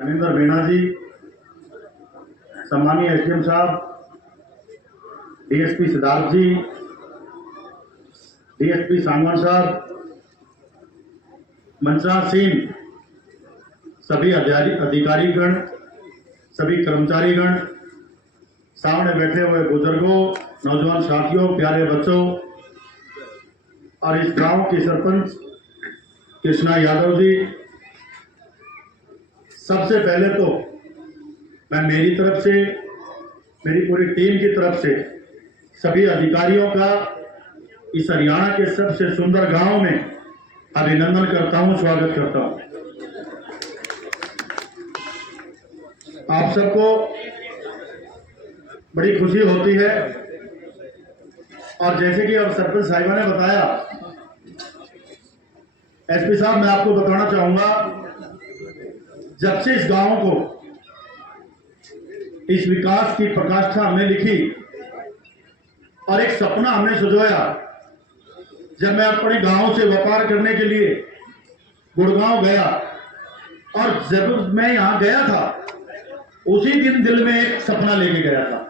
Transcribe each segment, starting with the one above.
धर्मेंद्र मीणा जी, सम्मानीय एसडीएम साहब, डीएसपी सिद्धार्थ जी, डीएसपी सांगवान साहब, मनसार सिंह, सभी अधिकारीगण, सभी कर्मचारीगण, सामने बैठे हुए बुजुर्गों, नौजवान साथियों, प्यारे बच्चों और इस गांव की सरपंच कृष्णा यादव जी, सबसे पहले तो मैं मेरी तरफ से, मेरी पूरी टीम की तरफ से सभी अधिकारियों का इस हरियाणा के सबसे सुंदर गांव में अभिनंदन करता हूं, स्वागत करता हूं। आप सबको बड़ी खुशी होती है और जैसे कि अब सरपंच साहिबा ने बताया, एसपी साहब मैं आपको बताना चाहूंगा, जब से इस गांव को इस विकास की प्रकाष्ठा हमने लिखी और एक सपना हमने सजोया, जब मैं अपने गांव से व्यापार करने के लिए गुड़गांव गया और जब मैं यहां गया था उसी दिन दिल में एक सपना लेके गया था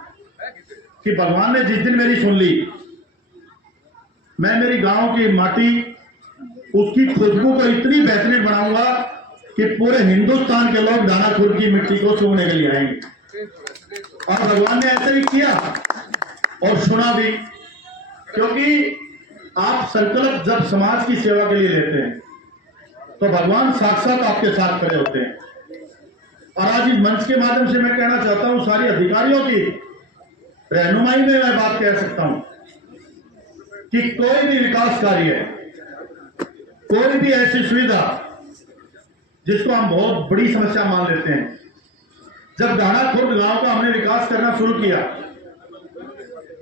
कि भगवान ने जिस दिन मेरी सुन ली, मैं मेरी गांव की माटी उसकी खुशबू को इतनी बेहतरीन बनाऊंगा कि पूरे हिंदुस्तान के लोग दानापुर की मिट्टी को छूने के लिए आएंगे। और भगवान ने ऐसे ही किया और सुना भी, क्योंकि आप संकल्प जब समाज की सेवा के लिए लेते हैं तो भगवान साक्षात आपके साथ खड़े होते हैं। और आज इस मंच के माध्यम से मैं कहना चाहता हूं, सारे अधिकारियों की रहनुमाई में मैं बात कह सकता हूं कि कोई भी विकास कार्य, कोई भी ऐसी सुविधा जिसको हम बहुत बड़ी समस्या मान लेते हैं, जब दानापुर गांव का हमने विकास करना शुरू किया,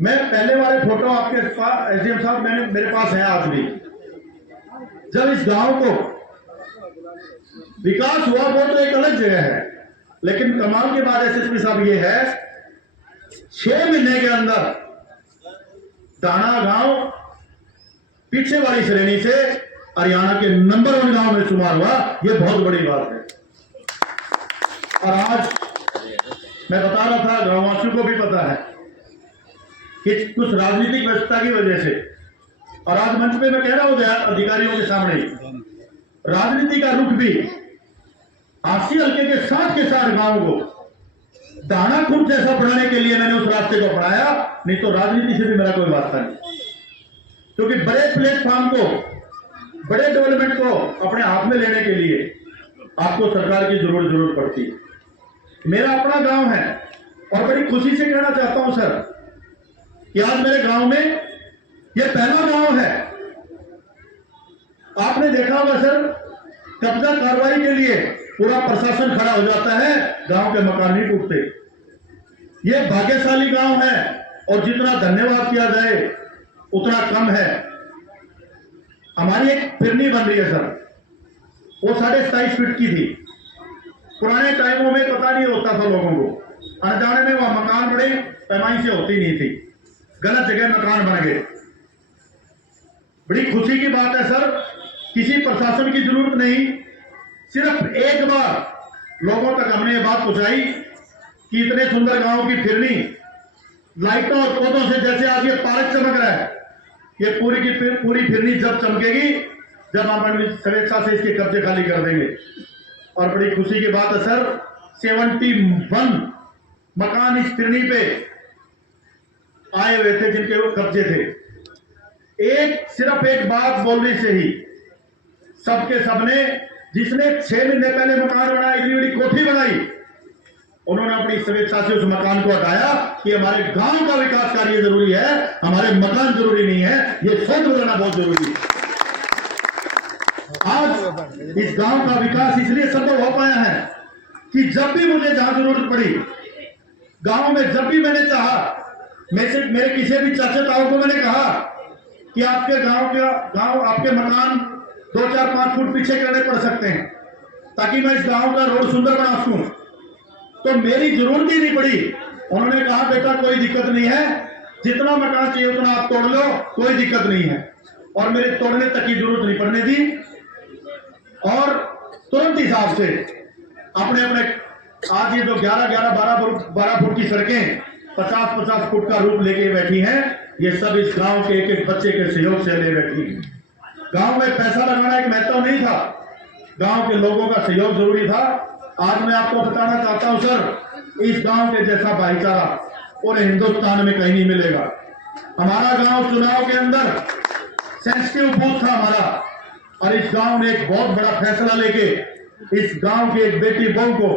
मैं पहले वाले फोटो आपके पास एसडीएम साहब मेरे पास है आज भी, जब इस गांव को विकास हुआ वो तो एक अलग जगह है, लेकिन कमाल की बात एसएसपी साहब ये है, 6 महीने के अंदर दाना गांव पीछे वाली श्रेणी से हरियाणा के नंबर 1 गांव में शुमार हुआ, यह बहुत बड़ी बात है। और आज मैं बता रहा था, गांववासियों को भी पता है कि कुछ राजनीतिक व्यवस्था की वजह से, और आज मंच पे मैं कह रहा हूं अधिकारियों के सामने, राजनीति का रुख भी आसी हल्के के साथ गांव को दानापुर जैसा बनाने के लिए मैंने उस रास्ते को अपनाया, नहीं तो राजनीति से भी मेरा कोई वास्ता नहीं। क्योंकि बड़े प्लेटफॉर्म को, बड़े डेवलपमेंट को अपने हाथ में लेने के लिए आपको सरकार की जरूरत पड़ती है। मेरा अपना गांव है और बड़ी खुशी से कहना चाहता हूं सर कि आज मेरे गांव में यह पहला गांव है। आपने देखा होगा सर, कब्जा कार्रवाई के लिए पूरा प्रशासन खड़ा हो जाता है, गांव के मकान नहीं टूटते। यह भाग्यशाली गांव है और जितना धन्यवाद किया जाए उतना कम है। हमारी एक फिरनी बन रही है सर, वो 27.5 फीट की थी। पुराने टाइमों में पता नहीं होता था लोगों को, अनजाने में वह मकान बड़े पैमाने से होती नहीं थी, गलत जगह मकान बन गए। बड़ी खुशी की बात है सर, किसी प्रशासन की जरूरत नहीं, सिर्फ एक बार लोगों तक हमने ये बात पहुंचाई कि इतने सुंदर गांव की फिरनी लाइटों और पौधों से जैसे आज ये पार्क चमक रहा है, ये पूरी की पूरी फिरनी जब चमकेगी जब हम अपनी स्वेच्छा से इसके कब्जे खाली कर देंगे। और बड़ी खुशी की बात है सर, 71 मकान इस फिरनी पे आए हुए थे जिनके वो कब्जे थे। सिर्फ एक बात बोलने से ही सबके सबने, जिसने 6 महीने पहले मकान बनाया, इतनी बड़ी कोठी बनाई, उन्होंने अपनी स्वेच्छा से उस मकान को हटाया कि हमारे गांव का विकास कार्य जरूरी है, हमारे मकान जरूरी नहीं है। यह सोच बदलना बहुत जरूरी है। आज इस गांव का विकास इसलिए संभव हो पाया है कि जब भी मुझे जहां जरूरत पड़ी गांव में, जब भी मैंने चाहा, मेरे किसी भी चाचा ताऊ को मैंने कहा कि आपके गांव आपके मकान 2-4-5 फुट पीछे करने पड़ सकते हैं ताकि मैं इस गांव का रोड सुंदर बना सकूं, तो मेरी जरूरत ही नहीं पड़ी। उन्होंने कहा बेटा कोई दिक्कत नहीं है, जितना मकान चाहिए उतना आप तोड़ लो, कोई दिक्कत नहीं है। और मेरे तोड़ने तक की जरूरत नहीं पड़ने दी और तुरंत हिसाब से अपने अपने आज ये जो 11-11, 12 फुट की सड़कें 50-50 फुट का रूप लेके बैठी हैं, ये सब इस गांव के एक एक बच्चे के सहयोग से ले बैठी हैं। गांव में पैसा लगाना एक महत्व नहीं था, गांव के लोगों का सहयोग जरूरी था। आज मैं आपको बताना चाहता हूं सर, इस गांव के जैसा भाईचारा पूरे हिंदुस्तान में कहीं नहीं मिलेगा। हमारा गांव चुनाव के अंदर सेंसिटिव बूथ था हमारा, और इस गांव ने एक बहुत बड़ा फैसला लेके इस गांव की एक बेटी बहू को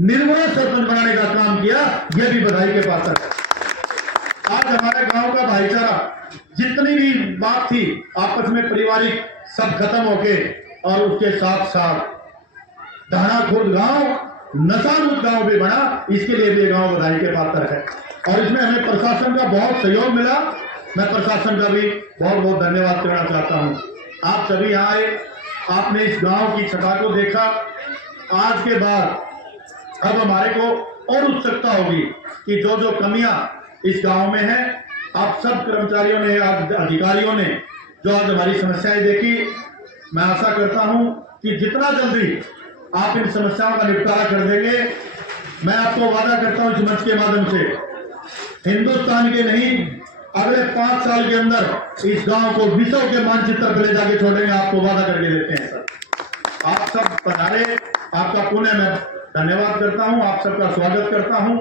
निर्मल सरपंच बनाने का काम किया। यह भी बधाई के पात्र है। आज हमारे गांव का भाईचारा, जितनी भी बात थी आपस में पारिवारिक, सब खत्म होके, और उसके साथ साथ धाना खुर्द गांव नशा मुक्त गांव भी बना। इसके लिए भी ये गांव बधाई के पात्र है, और इसमें हमें प्रशासन का बहुत सहयोग मिला। मैं प्रशासन का भी बहुत बहुत धन्यवाद करना चाहता हूं। आप सभी यहाँ आए, आपने इस गांव की छटा को देखा। आज के बाद अब हमारे को और उत्सुकता होगी कि जो जो कमियां इस गांव में हैं, आप सब कर्मचारियों ने, अधिकारियों ने जो आज हमारी समस्याएं देखी, मैं आशा करता हूं कि जितना जल्दी आप इन समस्याओं का निपटारा कर देंगे। मैं आपको वादा करता हूं इस मंच के माध्यम से, हिंदुस्तान के नहीं, अगले 5 साल के अंदर इस गांव को विश्व के मानचित्र पर ले जाके छोड़ेंगे। आपको वादा करके देते हैं सर। आप सब पधारे, आपका पुनः मैं धन्यवाद करता हूं, आप सबका स्वागत करता हूं,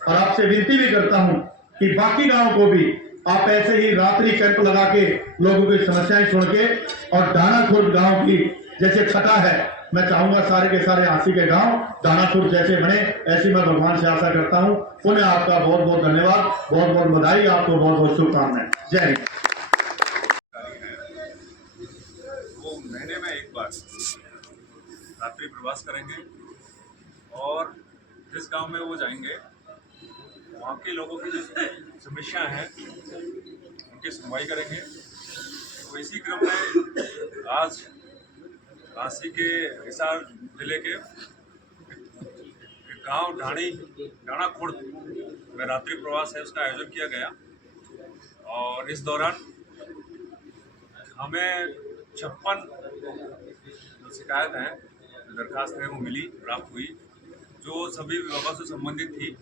और आपसे विनती भी करता हूं कि बाकी गांव को भी आप ऐसे ही रात्रि कैंप लगा के लोगों की समस्याएं सुन के, और दाना खुर्द गांव की जैसे छटा है, मैं चाहूंगा सारे के सारे आसी के गांव दाना खुर्द जैसे बने, ऐसी मैं भगवान से आशा करता हूं। पुनः आपका बहुत बहुत धन्यवाद, बहुत बहुत बधाई, आपको बहुत बहुत शुभकामनाएं। जय हिंद। वो महीने में एक बार रात्रि प्रवास करेंगे, और जिस गांव में वो जाएंगे वहाँ के लोगों की जो समस्या है उनकी सुनवाई करेंगे। तो इसी क्रम में आज काशी के हिसार जिले के गांव डाना खुर्द में रात्रि प्रवास है, उसका आयोजन किया गया। और इस दौरान हमें 56 जो शिकायत हैं, जो दरखास्त है, वो मिली, प्राप्त हुई, जो सभी विभागों से संबंधित थी।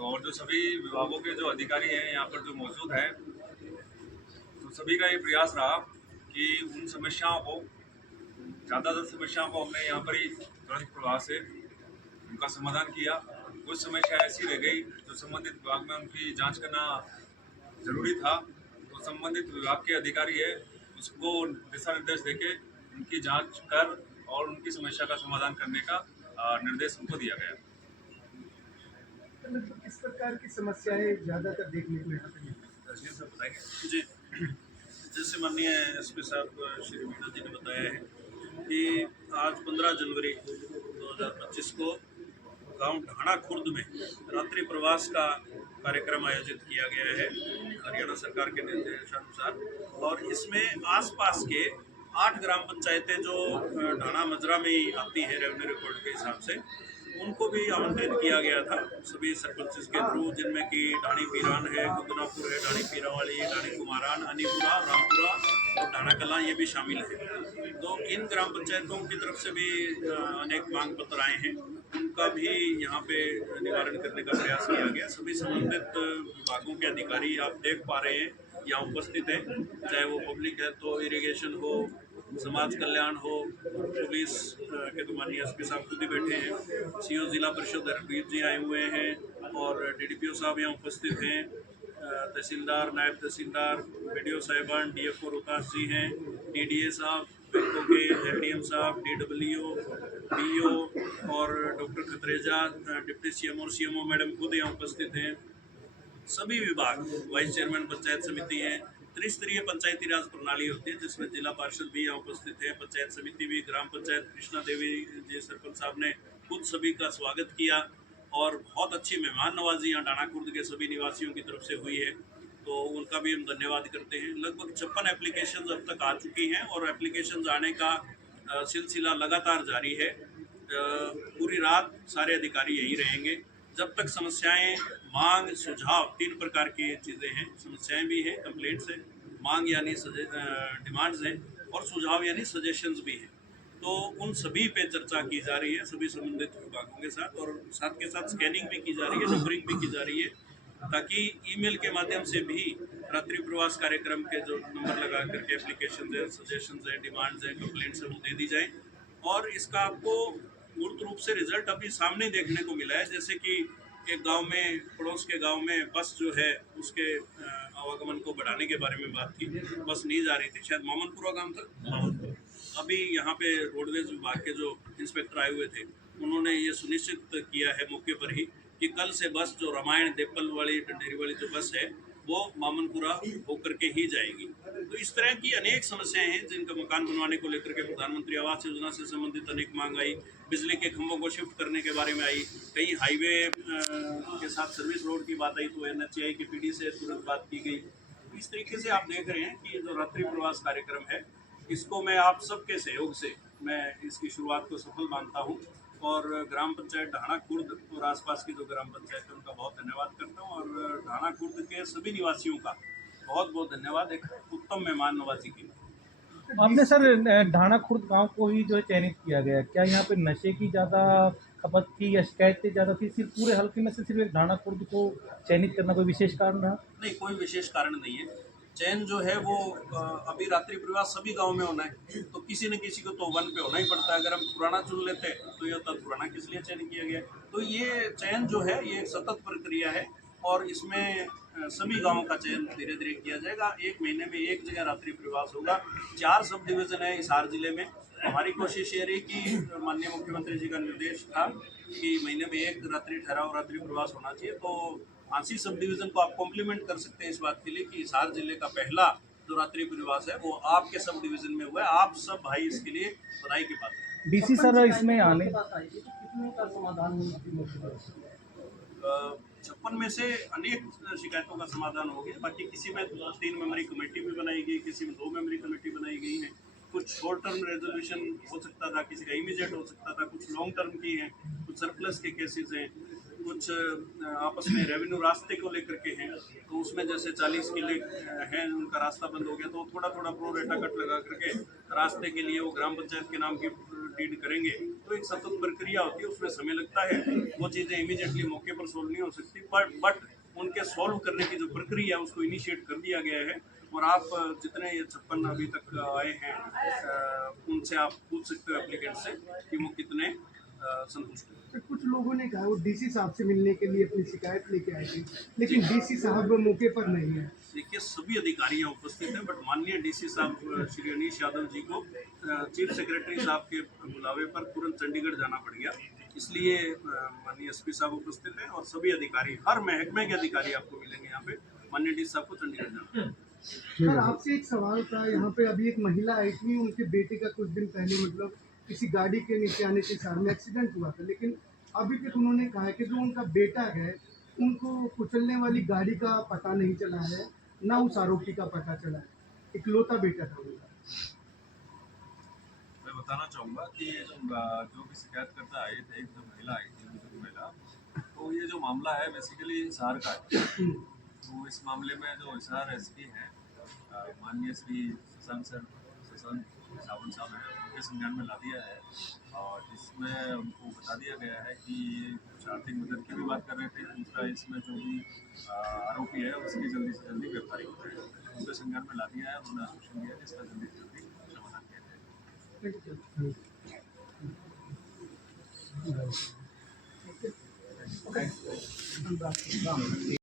और जो सभी विभागों के जो अधिकारी हैं यहाँ पर जो मौजूद हैं, तो सभी का ये प्रयास रहा कि उन समस्याओं को, ज़्यादातर समस्याओं को हमने यहाँ पर ही तुरंत प्रभाव से उनका समाधान किया। कुछ समस्या ऐसी रह गई जो संबंधित विभाग में उनकी जांच करना जरूरी था, तो संबंधित विभाग के अधिकारी है उसको दिशा निर्देश देके उनकी जांच कर और उनकी समस्या का समाधान करने का निर्देश उनको दिया गया। मतलब किस प्रकार की समस्याएं ज्यादातर देखने को यहाँ पे मिलती जी सर बताएंगे। जी, जैसे माननीय एसपी साहब श्री मीणा जी ने बताया है कि आज 15 जनवरी 2025 को गांव ढाना खुर्द में रात्रि प्रवास का कार्यक्रम आयोजित किया गया है हरियाणा सरकार के निर्देशानुसार, और इसमें आसपास के 8 ग्राम पंचायतें जो ढाना मजरा में ही आती है रेवेन्यू रिकॉर्ड के हिसाब से, उनको भी आमंत्रित किया गया था सभी सरपंच के थ्रू, जिनमें कि ढाणी पीरान है, गुदनापुर है, ढाणी पीरावाली, ढाणी कुमारान, अनीपुरा, रामपुरा और ढाना कलां, ये भी शामिल है। तो इन ग्राम पंचायतों की तरफ से भी अनेक मांग पत्र आए हैं, उनका भी यहाँ पे निवारण करने का प्रयास किया गया। सभी संबंधित विभागों के अधिकारी आप देख पा रहे हैं यहाँ उपस्थित हैं, चाहे वो पब्लिक हेल्थ हो, इरिगेशन हो, समाज कल्याण हो, पुलिस के तो माननीय एसपी साहब खुद ही बैठे हैं, सीओ जिला परिषद रणवीर जी आए हुए हैं, और डीडीपीओ साहब यहाँ उपस्थित हैं, तहसीलदार, नायब तहसीलदार, बीडीओ साहिबान, डीएफओ रोहतास जी हैं, डीडीए साहब, बैंकों के एलडीएम साहब, डीडब्ल्यूओ, डीओ और डॉक्टर खतरेजा, डिप्टी सीएमओ और सीएमओ मैडम खुद यहाँ उपस्थित हैं। सभी विभाग, वाइस चेयरमैन पंचायत समिति हैं, त्रिस्तरीय पंचायती राज प्रणाली होती है जिसमें जिला पार्षद भी यहाँ उपस्थित है, पंचायत समिति भी, ग्राम पंचायत कृष्णा देवी जी सरपंच साहब ने खुद सभी का स्वागत किया, और बहुत अच्छी मेहमान नवाजी यहाँ डाना खुर्द के सभी निवासियों की तरफ से हुई है, तो उनका भी हम धन्यवाद करते हैं। लगभग 56 एप्लीकेशन अब तक आ चुकी हैं, और एप्लीकेशन आने का सिलसिला लगातार जारी है। पूरी रात सारे अधिकारी यहीं रहेंगे जब तक समस्याएं, मांग, सुझाव, 3 प्रकार की चीज़ें हैं, समस्याएं भी हैं, कंप्लेंट्स हैं, मांग यानी डिमांड्स हैं, और सुझाव यानी सजेशंस भी हैं। तो उन सभी पे चर्चा की जा रही है सभी संबंधित विभागों के साथ, और साथ के साथ स्कैनिंग भी की जा रही है, नंबरिंग भी की जा रही है, ताकि ईमेल के माध्यम से भी रात्रि प्रवास कार्यक्रम के जो नंबर लगा करके एप्लीकेशन है, सजेशन है, डिमांड्स है, कंप्लेंट्स है, वो दे दी जाए। और इसका आपको मूर्त रूप से रिजल्ट अभी सामने देखने को मिला है। जैसे कि एक गांव में, पड़ोस के गांव में बस जो है उसके आवागमन को बढ़ाने के बारे में बात की, बस नहीं जा रही थी, शायद मामनपुरा गांव था। अभी यहाँ पे रोडवेज विभाग के जो इंस्पेक्टर आए हुए थे, उन्होंने ये सुनिश्चित किया है मौके पर ही कि कल से बस जो रामायण देपल वाली डंडेरी वाली जो बस है वो मामनपुरा होकर के ही जाएगी। तो इस तरह की अनेक समस्याएं हैं जिनका मकान बनवाने को लेकर के प्रधानमंत्री आवास योजना से संबंधित अनेक मांग आई, बिजली के खंभों को शिफ्ट करने के बारे में आई, कहीं हाईवे के साथ सर्विस रोड की बात आई तो NHAI के PD से तुरंत बात की गई। इस तरीके से आप देख रहे हैं कि जो रात्रि प्रवास कार्यक्रम है, इसको मैं आप सबके सहयोग से मैं इसकी शुरुआत को सफल मानता हूँ, और ग्राम पंचायत ढाणा खुर्द और आसपास की जो ग्राम पंचायत है उनका बहुत धन्यवाद करता हूँ, और ढाणा खुर्द के सभी निवासियों का बहुत बहुत धन्यवाद एक उत्तम मेहमान नवाजी की। आपने सर ढाणा खुर्द गांव को ही जो है चयनित किया गया, क्या यहाँ पे नशे की ज़्यादा खपत थी या शिकायतें ज़्यादा थी? सिर्फ पूरे हल्के में से सिर्फ एक ढाणा खुर्द को चयनित करना कोई विशेष कारण रहा? नहीं, कोई विशेष कारण नहीं है। चयन जो है वो अभी रात्रि प्रवास सभी गांव में होना है, तो किसी न किसी को तो वन पे होना ही पड़ता है। अगर हम पुराना चुन लेते तो ये होता पुराना किस लिए चयन किया गया। तो ये चयन जो है ये सतत प्रक्रिया है, और इसमें सभी गांवों का चयन धीरे धीरे किया जाएगा। 1 महीने में एक जगह रात्रि प्रवास होगा। 4 सब डिवीज़न है हिसार जिले में। हमारी कोशिश ये रही कि माननीय मुख्यमंत्री जी का निर्देश था कि महीने में एक रात्रि ठहराव रात्रि प्रवास होना चाहिए, तो आंसी सब डिवीज़न को आप कॉम्प्लीमेंट कर सकते हैं इस बात के लिए कि हिसार जिले का पहला जो रात्रि प्रवास है वो आपके सब डिवीज़न में हुआ है। आप सब भाई इसके लिए बधाई के पात्र हैं। DC सर इसमें आने 56 में से अनेक शिकायतों का समाधान हो गया। बाकी किसी में 3 मेंबरी कमेटी भी बनाई गई, किसी में 2 मेंबरी कमेटी बनाई गई है। कुछ शॉर्ट टर्म रेजोल्यूशन हो सकता था, किसी का इमीडिएट हो सकता था, कुछ लॉन्ग टर्म की हैं, कुछ सरप्लस के केसेस हैं, कुछ आपस में रेवेन्यू रास्ते को लेकर के हैं। तो उसमें जैसे 40 किले हैं उनका रास्ता बंद हो गया, तो थोड़ा थोड़ा प्रो रेटा कट लगा करके रास्ते के लिए वो ग्राम पंचायत के नाम की डीड करेंगे। तो एक सतत प्रक्रिया होती है, उसमें समय लगता है। वो चीज़ें इमीडिएटली मौके पर सोल्व नहीं हो सकती, बट उनके सॉल्व करने की जो प्रक्रिया है उसको इनिशिएट कर दिया गया है। और आप जितने ये 56 अभी तक आए हैं उनसे आप पूछ सकते हो एप्लीकेंट से कि वो कितने संतुष्ट हैं। तो कुछ लोगों ने कहा वो DC साहब से मिलने के लिए अपनी शिकायत लेके आए थे, लेकिन DC साहब मौके पर नहीं है। देखिए, सभी अधिकारी यहाँ उपस्थित हैं, बट माननीय DC साहब श्री अनीश यादव जी को चीफ सेक्रेटरी साहब के बुलावे पर तुरंत चंडीगढ़ जाना पड़ गया, इसलिए माननीय SP साहब उपस्थित हैं, और सभी अधिकारी, हर महकमे के अधिकारी आपको मिलेंगे यहाँ पे। माननीय DC साहब को चंडीगढ़ जाना। सर आपसे एक सवाल था, यहाँ पे अभी एक महिला आई थी, उनके बेटे का कुछ दिन पहले मतलब किसी गाड़ी के नीचे आने के सामने एक्सीडेंट हुआ था, लेकिन अभी तक उन्होंने कहा है कि जो उनका बेटा है उनको कुचलने वाली गाड़ी का पता नहीं चला है, ना उस आरोपी का पता चला है, इकलौता बेटा था उनका। मैं बताना चाहूँगा कि जो भी शिकायतकर्ता आए थे, एक जो महिला आई थी, बुजुर्ग महिला, तो ये जो मामला है बेसिकली हिसार का है। तो इस मामले में जो हिसार SP हैं माननीय श्री शशांक सावंत साहब हैं, उनके संज्ञान में ला दिया है, और इसमें उनको बता दिया गया है कि कुछ आर्थिक मदद की भी बात कर रहे थे। दूसरा, इसमें जो भी आरोपी है उसकी जल्दी से जल्दी गिरफ्तारी हो जाए, उनके संज्ञान में ला दिया है। उन्होंने आश्वासन दिया है कि इसका जल्दी से जल्दी समाधान किया जाए।